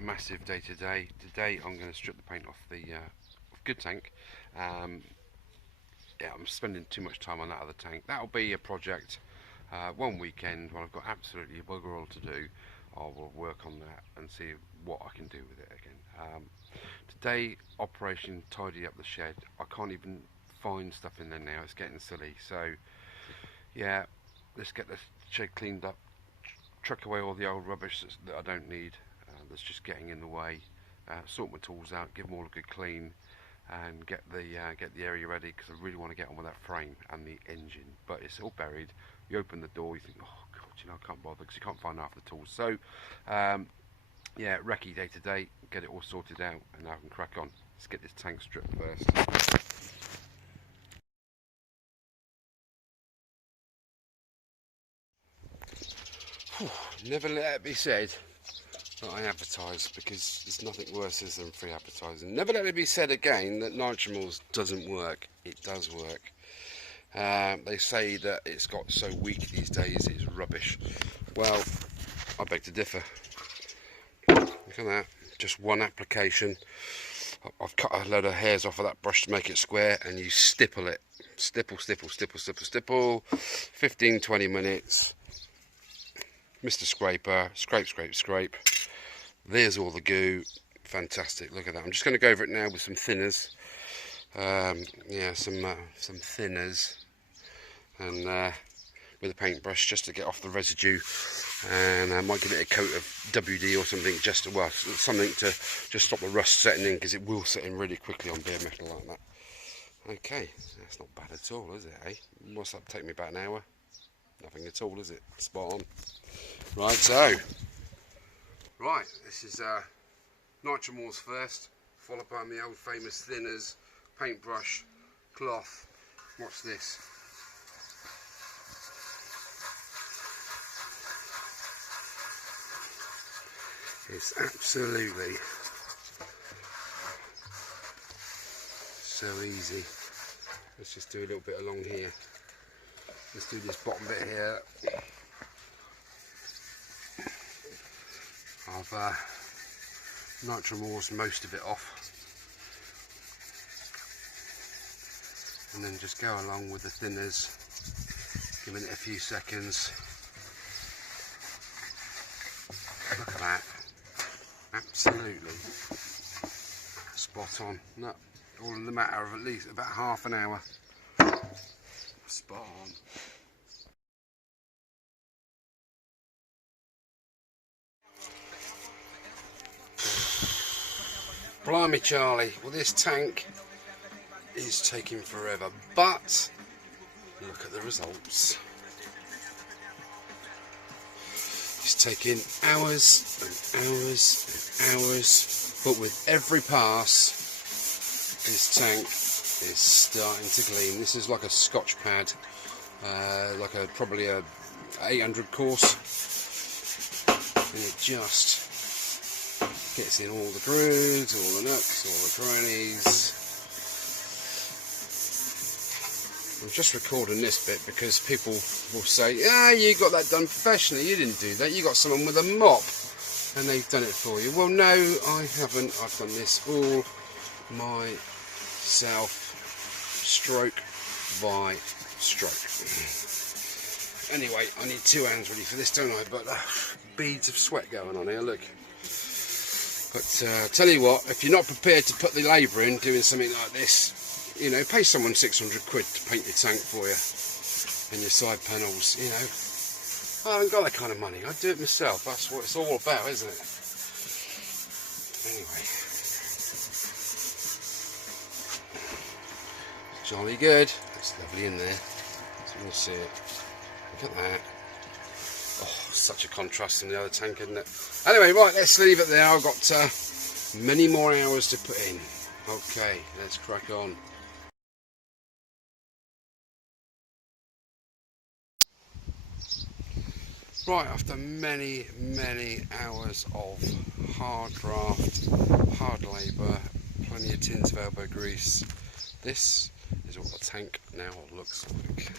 massive day today. Today I'm going to strip the paint off the good tank. Yeah, I'm spending too much time on that other tank. That'll be a project one weekend when I've got absolutely bugger all to do. I will work on that and see what I can do with it again. Today, Operation Tidy Up the Shed. I can't even find stuff in there now. It's getting silly. So yeah, let's get the shed cleaned up, truck away all the old rubbish that I don't need, that's just getting in the way, sort my tools out, give them all a good clean, and get the area ready, because I really want to get on with that frame and the engine. But it's all buried. You open the door, you think, oh god, you know, I can't bother, because you can't find half the tools. So yeah, recce day to day, get it all sorted out, and now I can crack on. Let's get this tank stripped first. Never let it be said that I advertise, because there's nothing worse than free advertising. Never let it be said again that Nitrimals doesn't work. It does work. They say that it's got so weak these days, it's rubbish. Well, I beg to differ. Look at that, just one application. I've cut a load of hairs off of that brush to make it square, and you stipple it. Stipple, stipple, stipple, stipple, stipple. 15-20 minutes. Mr. Scraper, scrape, scrape, scrape. There's all the goo. Fantastic. Look at that. I'm just going to go over it now with some thinners. Yeah, some thinners, and with a paintbrush, just to get off the residue. And I might give it a coat of WD or something, just well, something to just stop the rust setting in, because it will set in really quickly on bare metal like that. Okay, that's not bad at all, is it? Eh? What's that take me about an hour? Nothing at all, is it? Spot on. Right, so this is Nitrimals first, followed by my old famous thinners, paintbrush, cloth. Watch this. It's absolutely so easy. Let's just do a little bit along here. Let's do this bottom bit here. I've Nitrimals most of it off, and then just go along with the thinners, giving it a few seconds. Look at that, absolutely spot on. No, all in the matter of at least about half an hour. Spot on. Blimey Charlie, well this tank is taking forever, but look at the results. It's taking hours and hours and hours, but with every pass this tank is starting to clean. This is like a Scotch pad, like probably a 800 course, and it just gets in all the grooves, all the nooks, all the crannies. I'm just recording this bit because people will say, ah, you got that done professionally, you didn't do that, you got someone with a mop and they've done it for you. Well, no, I haven't. I've done this all myself, stroke by stroke. Anyway, I need two hands ready for this, don't I? But beads of sweat going on here, look. But tell you what, if you're not prepared to put the labour in doing something like this, you know, pay someone 600 quid to paint your tank for you and your side panels, you know. I haven't got that kind of money, I'd do it myself. That's what it's all about, isn't it? Anyway, jolly good. It's lovely in there, so we'll see it. Look at that. Oh, such a contrast from the other tank, isn't it? Anyway, right, let's leave it there. I've got many more hours to put in. Okay, let's crack on. Right, after many hours of hard graft, hard labour, plenty of tins of elbow grease, this is what the tank now looks like.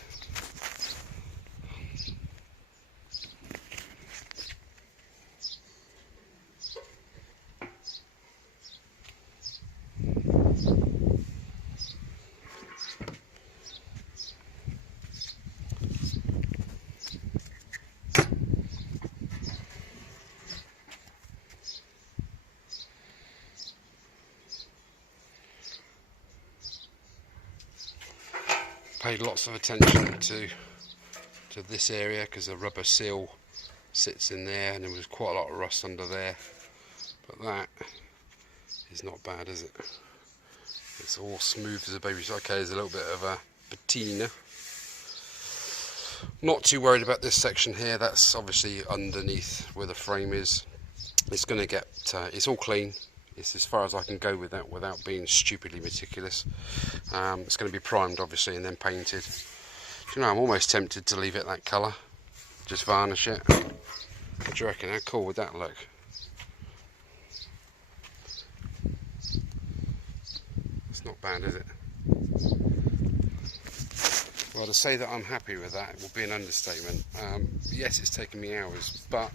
Paid lots of attention to this area because the rubber seal sits in there, and there was quite a lot of rust under there, but that is not bad, is it? It's all smooth as a baby's. Okay, there's a little bit of a patina. Not too worried about this section here. That's obviously underneath where the frame is. It's going to get it's all clean. It's as far as I can go with that without being stupidly meticulous. It's going to be primed obviously and then painted. Do you know, I'm almost tempted to leave it that colour, just varnish it. What do you reckon? How cool would that look? It's not bad, is it? Well, to say that I'm happy with that will be an understatement. Yes, it's taken me hours, but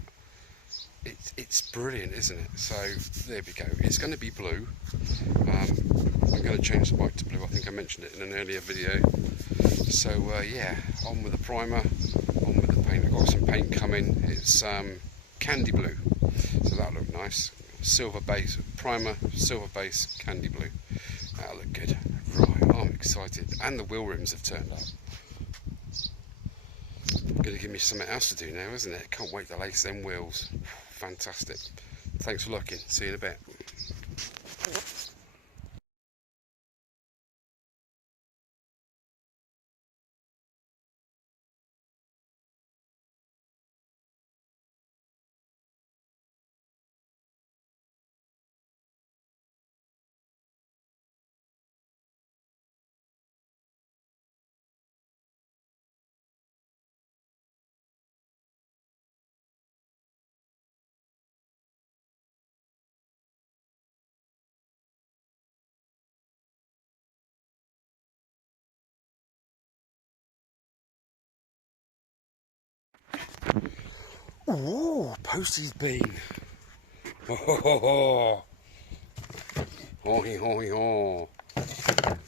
it's brilliant, isn't it? So there we go. It's going to be blue. I'm going to change the bike to blue. I think I mentioned it in an earlier video. So yeah, on with the primer, on with the paint. I've got some paint coming. It's candy blue, so that'll look nice. Silver base, primer, silver base, candy blue. That'll look good. Right, I'm excited. And the wheel rims have turned up. Going to give me something else to do now, isn't it? Can't wait to lace them wheels. Fantastic. Thanks for looking. See you in a bit. Ooh, Posty's bean. Oh, ho, ho, ho.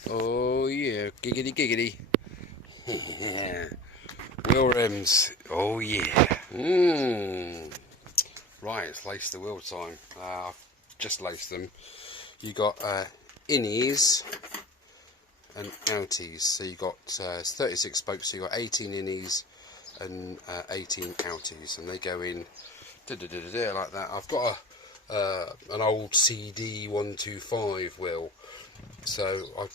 Oh yeah, giggity giggity. Wheel rims. Oh yeah. Right, it's lace the wheel time. I've just laced them. You got innies and outies. So you got 36 spokes. So you got 18 innies and 18 outies, and they go in like that. I've got an old CD 125 wheel, so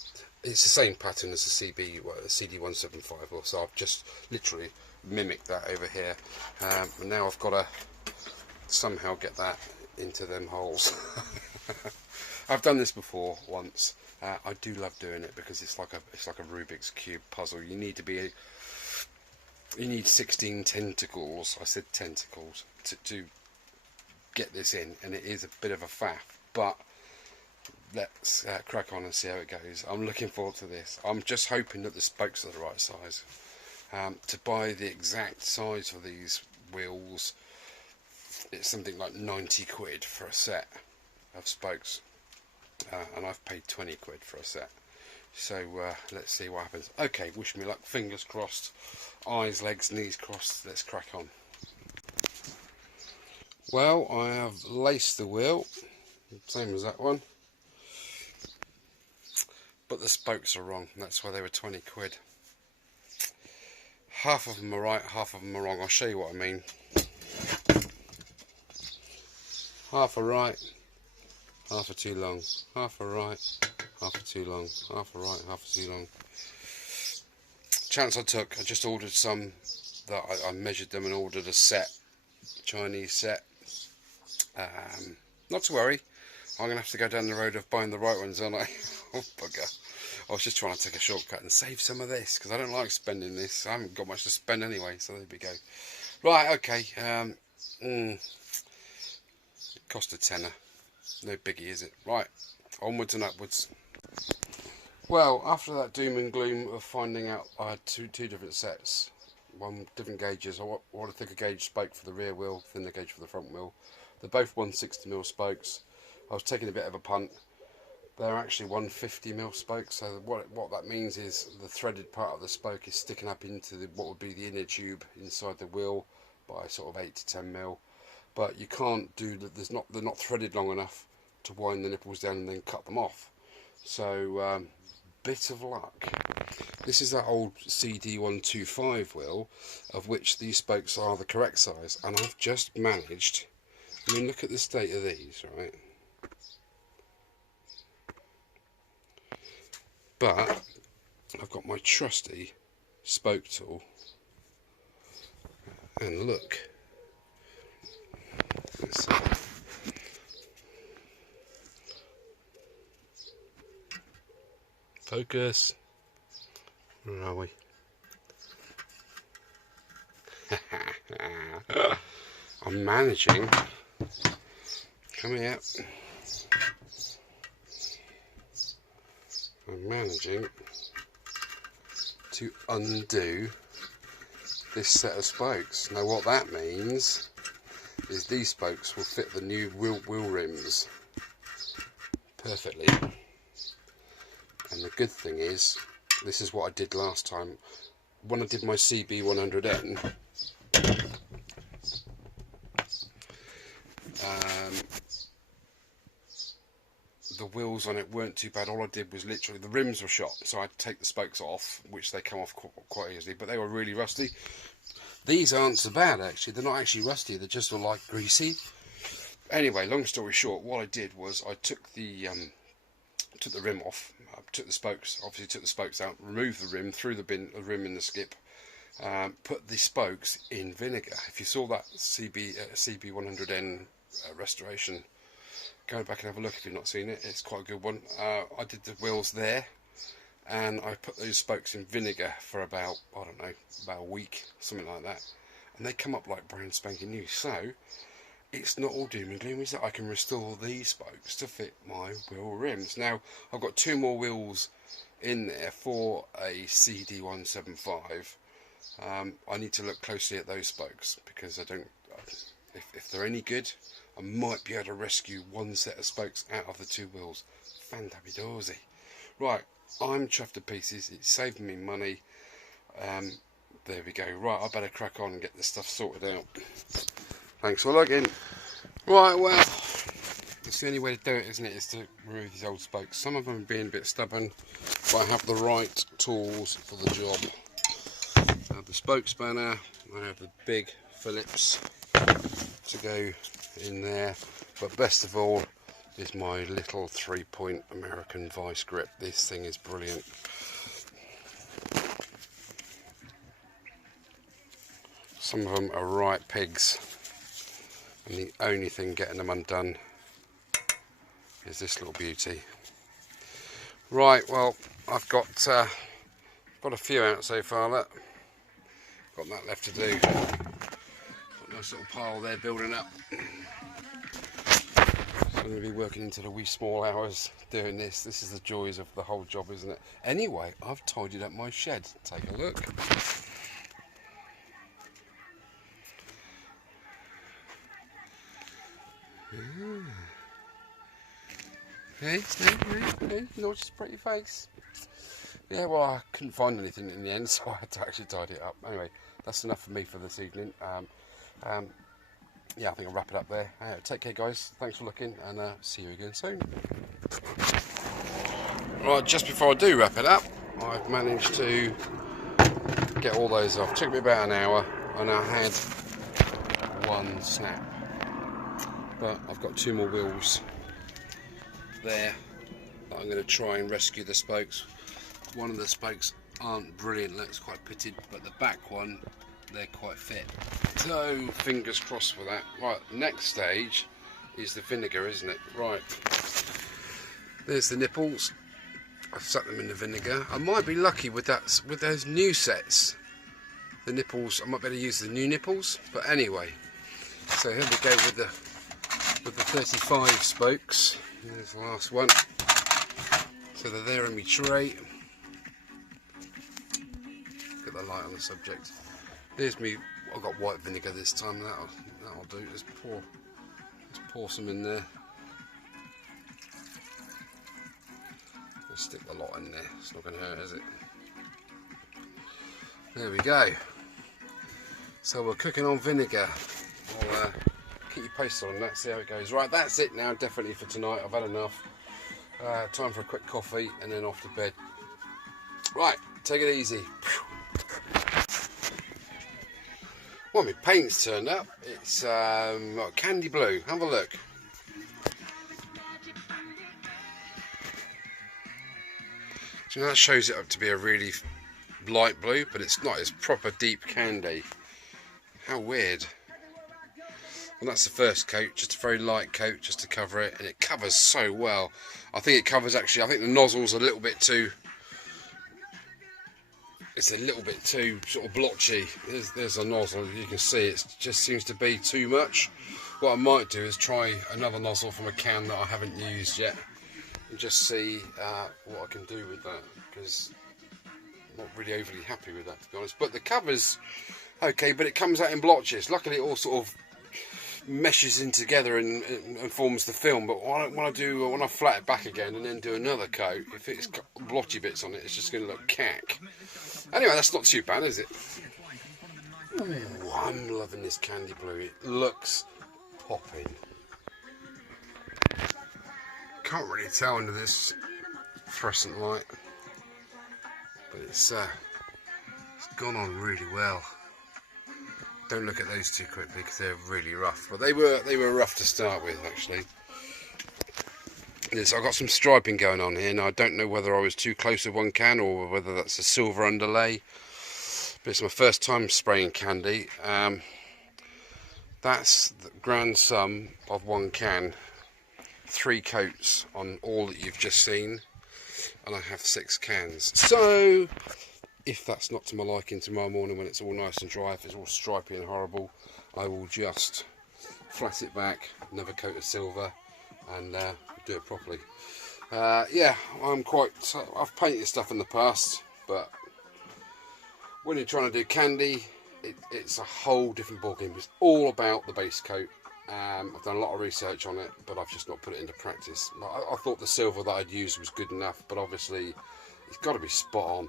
it's the same pattern as the CD 175 wheel. So I've just literally mimicked that over here, and now I've got to somehow get that into them holes. I've done this before once. I do love doing it because it's like a Rubik's cube puzzle. You need 16 tentacles. I said tentacles to get this in, and it is a bit of a faff, but let's crack on and see how it goes. I'm looking forward to this. I'm just hoping that the spokes are the right size. To buy the exact size for these wheels, it's something like 90 quid for a set of spokes, and I've paid 20 quid for a set. So let's see what happens. Okay, wish me luck, fingers crossed, eyes, legs, knees crossed. Let's crack on. Well, I have laced the wheel, same as that one, but the spokes are wrong. That's why they were 20 quid. Half of them are right, half of them are wrong. I'll show you what I mean. Half are right, half are too long. Half are right, half are too long. Half are right, half are too long. Chance I took, I just ordered some that I measured them and ordered a set, Chinese set. Not to worry, I'm going to have to go down the road of buying the right ones, aren't I? Oh bugger. I was just trying to take a shortcut and save some of this because I don't like spending this. I haven't got much to spend anyway, so there we go. Right, okay. It cost a tenner. No biggie, is it? Right, onwards and upwards. Well, after that doom and gloom of finding out I had two different sets, one different gauges. I want a thicker gauge spoke for the rear wheel, thinner gauge for the front wheel. They're both 160mm spokes. I was taking a bit of a punt. They're actually 150mm spokes, so what that means is the threaded part of the spoke is sticking up into what would be the inner tube inside the wheel by sort of 8 to 10mm. But you can't do that. They're not threaded long enough to wind the nipples down and then cut them off. So bit of luck. This is that old CD125 wheel, of which these spokes are the correct size, and I've just managed, I mean, look at the state of these, right? But I've got my trusty spoke tool, and look, let's see. Focus. Where are we? I'm managing. Come here. I'm managing to undo this set of spokes. Now what that means is these spokes will fit the new wheel rims perfectly. And the good thing is, this is what I did last time. When I did my CB100N, the wheels on it weren't too bad. All I did was literally, the rims were shot, so I had to take the spokes off, which they come off quite easily, but they were really rusty. These aren't so bad actually, they're not actually rusty, they're just like greasy. Anyway, long story short, what I did was I took the rim off, took the spokes, obviously took the spokes out, removed the rim, threw the rim in the skip, put the spokes in vinegar. If you saw that CB100N restoration, go back and have a look if you've not seen it, it's quite a good one. I did the wheels there, and I put those spokes in vinegar for about, I don't know, about a week, something like that, and they come up like brand spanking new. So it's not all doom and gloom, is it? I can restore these spokes to fit my wheel rims. Now I've got two more wheels in there for a CD175. I need to look closely at those spokes, because I don't, if they're any good, I might be able to rescue one set of spokes out of the two wheels. Fantabby-dawsy. Right, I'm chuffed to pieces, it's saving me money. There we go. Right, I better crack on and get this stuff sorted out. Thanks for looking. Right, well, it's the only way to do it, isn't it, is to remove these old spokes. Some of them are being a bit stubborn, but I have the right tools for the job. I have the spoke spanner, I have the big Phillips to go in there, but best of all is my little 3-point American vice grip. This thing is brilliant. Some of them are right pigs, and the only thing getting them undone is this little beauty. Right, well, I've got a few out so far. Look, got that left to do. Got a nice little pile there building up. I'm going to be working into the wee small hours doing this. This is the joys of the whole job, isn't it? Anyway, I've tidied up my shed. Take a look. Hey, not just pretty face. Yeah, well, I couldn't find anything in the end, so I had to actually tidy it up. Anyway, that's enough for me for this evening. Yeah, I think I'll wrap it up there. Take care, guys. Thanks for looking, and see you again soon. Right, just before I do wrap it up, I've managed to get all those off. It took me about an hour, and I had one snap. But I've got two more wheels there that I'm going to try and rescue the spokes. One of the spokes aren't brilliant, looks quite pitted, but the back one, they're quite fit. So fingers crossed for that. Right, next stage is the vinegar, isn't it? Right, there's the nipples. I've stuck them in the vinegar. I might be lucky with that, with those new sets. The nipples, I might be able to use the new nipples. But anyway, so here we go with the 35 spokes. There's the last one. So they're there in my tray. Get the light on the subject. There's me. I've got white vinegar this time. That'll do. Let's pour some in there. Let's stick the lot in there. It's not going to hurt, is it? There we go. So we're cooking on vinegar. I'll keep you posted on that, see how it goes. Right, that's it now, definitely for tonight. I've had enough. Time for a quick coffee and then off to bed. Right, take it easy. Well, my paint's turned up. It's candy blue. Have a look. So that shows it up to be a really light blue, but it's not. It's proper deep candy. How weird. And that's the first coat, just a very light coat just to cover it, and it covers so well. I think it covers actually, I think the nozzle's a little bit too, it's a little bit too sort of blotchy. There's a nozzle, you can see it just seems to be too much. What I might do is try another nozzle from a can that I haven't used yet and just see what I can do with that, because I'm not really overly happy with that, to be honest. But the cover's okay, but it comes out in blotches. Luckily it all sort of meshes in together and forms the film, but when I flat it back again and then do another coat, if it's got blotchy bits on it, it's just going to look cack. Anyway, that's not too bad, is it? Ooh, I'm loving this candy blue. It looks popping. Can't really tell under this fluorescent light, but it's gone on really well. Don't look at those too quickly because they're really rough. But they were rough to start with, actually. Yes, I've got some striping going on here. Now I don't know whether I was too close with one can or whether that's a silver underlay. But it's my first time spraying candy. That's the grand sum of one can. 3 coats on all that you've just seen, and I have 6 cans. So if that's not to my liking tomorrow morning when it's all nice and dry, if it's all stripy and horrible, I will just flat it back, another coat of silver, and do it properly. Yeah, I've painted stuff in the past, but when you're trying to do candy, it's a whole different ballgame. It's all about the base coat. I've done a lot of research on it, but I've just not put it into practice. I thought the silver that I'd used was good enough, but obviously it's got to be spot on.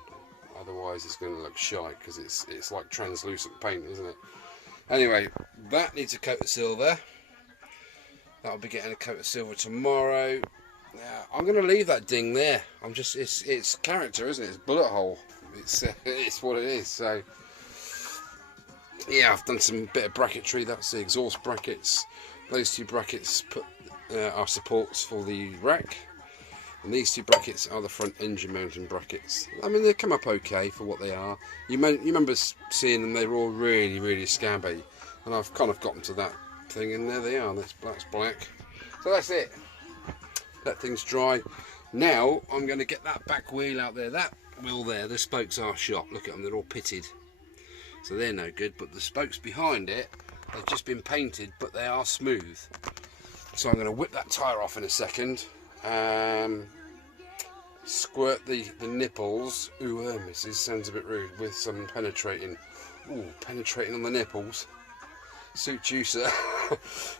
Otherwise it's going to look shite, because it's like translucent paint, isn't it? Anyway, that needs a coat of silver. That'll be getting a coat of silver tomorrow. Now, I'm going to leave that ding there. It's character, isn't it? It's bullet hole. It's what it is. So yeah, I've done some bit of bracketry. That's the exhaust brackets. Those 2 brackets are supports for the rack. And these 2 brackets are the front engine mounting brackets. I mean, they come up okay for what they are. You remember seeing them, they were all really, really scabby. And I've kind of gotten to that thing, and there they are. That's black. So that's it. Let things dry. Now, I'm going to get that back wheel out there. That wheel there, the spokes are shot. Look at them, they're all pitted. So they're no good. But the spokes behind it, they've just been painted, but they are smooth. So I'm going to whip that tyre off in a second. Squirt the nipples, missus, sounds a bit rude, with some penetrating. Ooh, penetrating on the nipples. Suit juicer.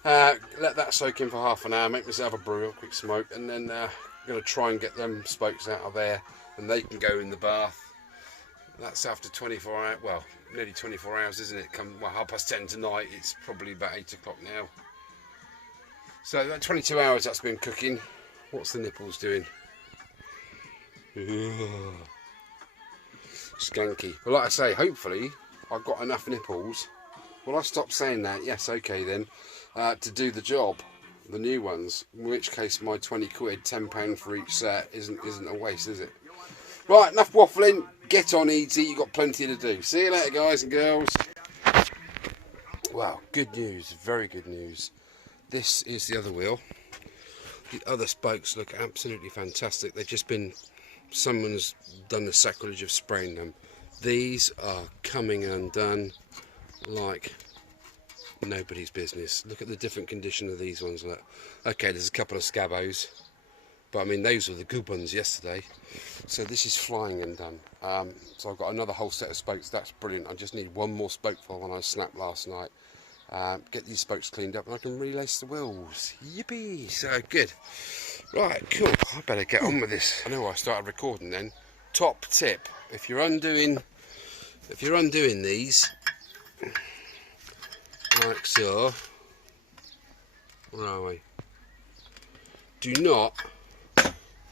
Let that soak in for half an hour, make myself a brew, a quick smoke, and then I'm going to try and get them spokes out of there, and they can go in the bath. That's after 24 hours, well, nearly 24 hours, isn't it? Come, well, 10:30 tonight, it's probably about 8 o'clock now. So that 22 hours that's been cooking. What's the nipples doing? Skanky. But like I say, hopefully I've got enough nipples. Well, I stopped saying that. Yes, okay then. To do the job, the new ones. In which case, my 20 quid, £10 for each set, isn't a waste, is it? Right, enough waffling. Get on, easy. You've got plenty to do. See you later, guys and girls. Wow, good news. Very good news. This is the other wheel. The other spokes look absolutely fantastic. They've just been, someone's done the sacrilege of spraying them. These are coming undone like nobody's business. Look at the different condition of these ones. Look. Okay, there's a couple of scabos, but I mean those were the good ones yesterday. So this is flying undone. So I've got another whole set of spokes. That's brilliant. I just need one more spoke for one I snapped last night. Get these spokes cleaned up and I can relace the wheels. Yippee! So good. Right, cool. I better get on with this. I know I started recording then. Top tip: if you're undoing these, like so, where are we? Do not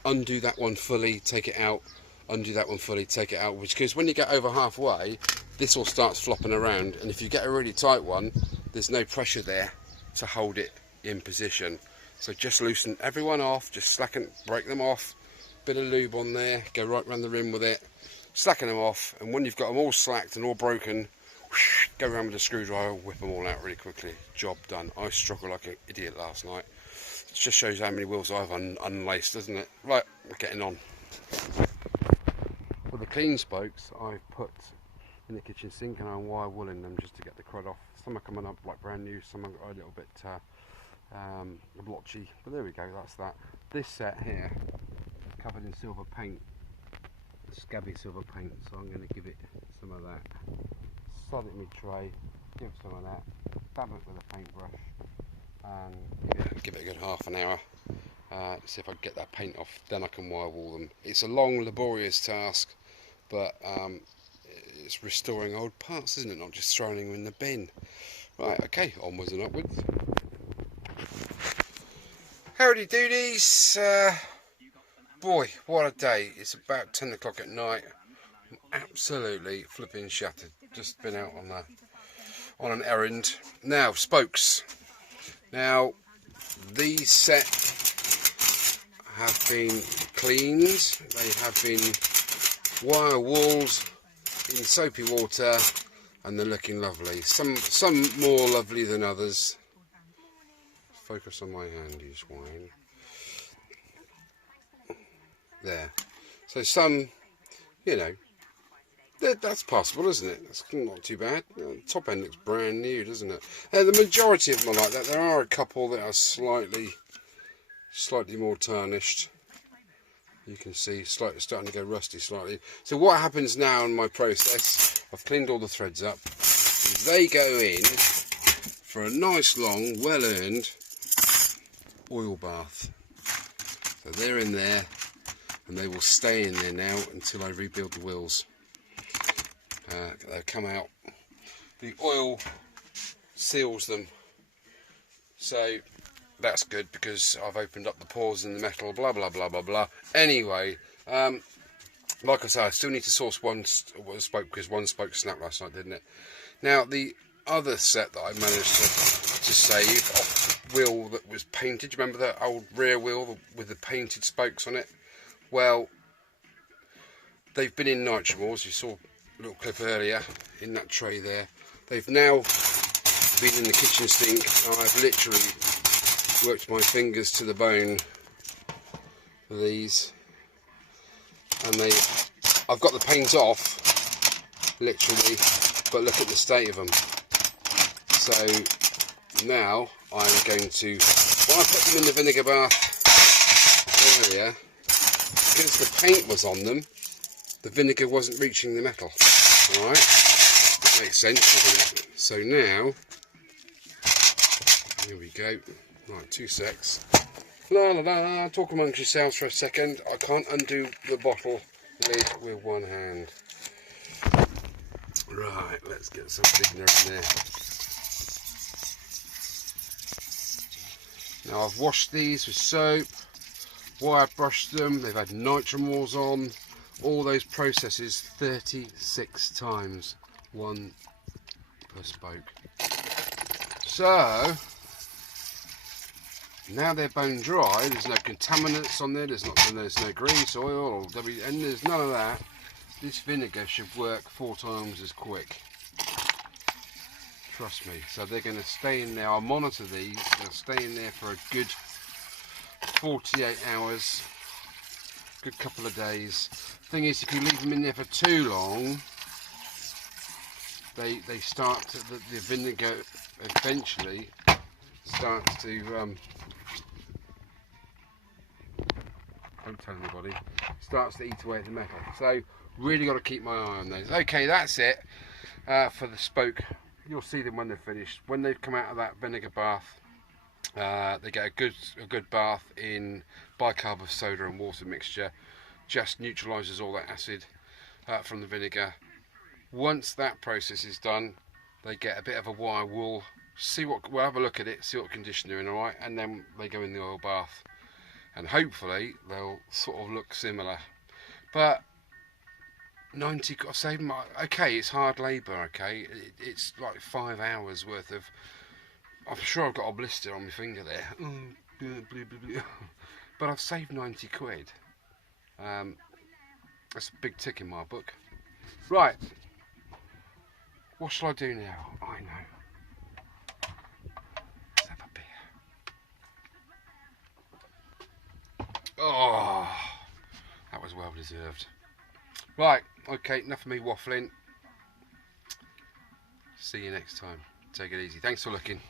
undo that one fully. Take it out undo that one fully, take it out, because when you get over halfway, this all starts flopping around, and if you get a really tight one, there's no pressure there to hold it in position. So just loosen everyone off, just slacken, break them off, bit of lube on there, go right round the rim with it, slacken them off, and when you've got them all slacked and all broken, whoosh, go around with a screwdriver, whip them all out really quickly. Job done. I struggled like an idiot last night. It just shows how many wheels I've unlaced, doesn't it? Right, we're getting on. For the clean spokes, I've put in the kitchen sink and I'm wire wooling them just to get the crud off. Some are coming up like brand new, some are a little bit blotchy, but there we go, that's that. This set here, covered in silver paint, scabby silver paint, so I'm going to give it some of that. Slide it in my tray, give some of that, dab it with a paintbrush, and give it a good half an hour. See if I can get that paint off, then I can wire wool them. It's a long, laborious task, but it's restoring old parts, isn't it? Not just throwing them in the bin. Right, okay, onwards and upwards. Howdy doodies. Boy, what a day. It's about 10 o'clock at night. I'm absolutely flipping shattered. Just been out on an errand. Now, spokes. Now, these set have been cleaned. They have been wire wooled in soapy water, and they're looking lovely. Some more lovely than others. Focus on my hand, you swine. There. So some, you know, that's possible, isn't it? That's not too bad. The top end looks brand new, doesn't it? The majority of them are like that. There are a couple that are slightly more tarnished. You can see starting to go rusty slightly. So what happens now in my process, I've cleaned all the threads up, they go in for a nice long, well-earned oil bath. So they're in there, and they will stay in there now until I rebuild the wheels. They'll come out. The oil seals them, so that's good because I've opened up the pores in the metal, blah blah blah blah blah. Anyway, like I say, I still need to source one spoke because one spoke snapped last night, didn't it? Now the other set that I managed to save off the wheel that was painted, remember that old rear wheel with the painted spokes on it? Well, they've been in Nitromors. You saw a little clip earlier in that tray there. They've now been in the kitchen sink. I've literally worked my fingers to the bone for these, and I've got the paint off literally, but look at the state of them. So now I'm going to, when I put them in the vinegar bath earlier, because the paint was on them, the vinegar wasn't reaching the metal. Alright, that makes sense, doesn't it? So now, here we go. Right, 2 secs. La la la, talk amongst yourselves for a second. I can't undo the bottle lid with one hand. Right, let's get some thickener in there. Now I've washed these with soap, wire brushed them, they've had Nitromors on, all those processes 36 times, one per spoke. So now they're bone dry, there's no contaminants on there, there's no grease, oil, or and there's none of that. This vinegar should work 4 times as quick. Trust me. So they're going to stay in there. I'll monitor these. They'll stay in there for a good 48 hours, good couple of days. Thing is, if you leave them in there for too long, they start to, the vinegar eventually starts to don't tell anybody, starts to eat away at the metal. So really got to keep my eye on those. Okay, that's it for the spoke. You'll see them when they're finished. When they've come out of that vinegar bath, they get a good bath in bicarb of soda and water mixture. Just neutralises all that acid from the vinegar. Once that process is done, they get a bit of a wire wool. We'll have a look at it, see what condition they're in, alright, and then they go in the oil bath, and hopefully they'll sort of look similar. But 90. I've saved my. Okay, it's hard labour. Okay, it's like 5 hours worth of. I'm sure I've got a blister on my finger there. But I've saved 90 quid. That's a big tick in my book. Right. What shall I do now? I know. Let's have a beer. Oh, that was well deserved. Right, okay, enough of me waffling. See you next time. Take it easy. Thanks for looking.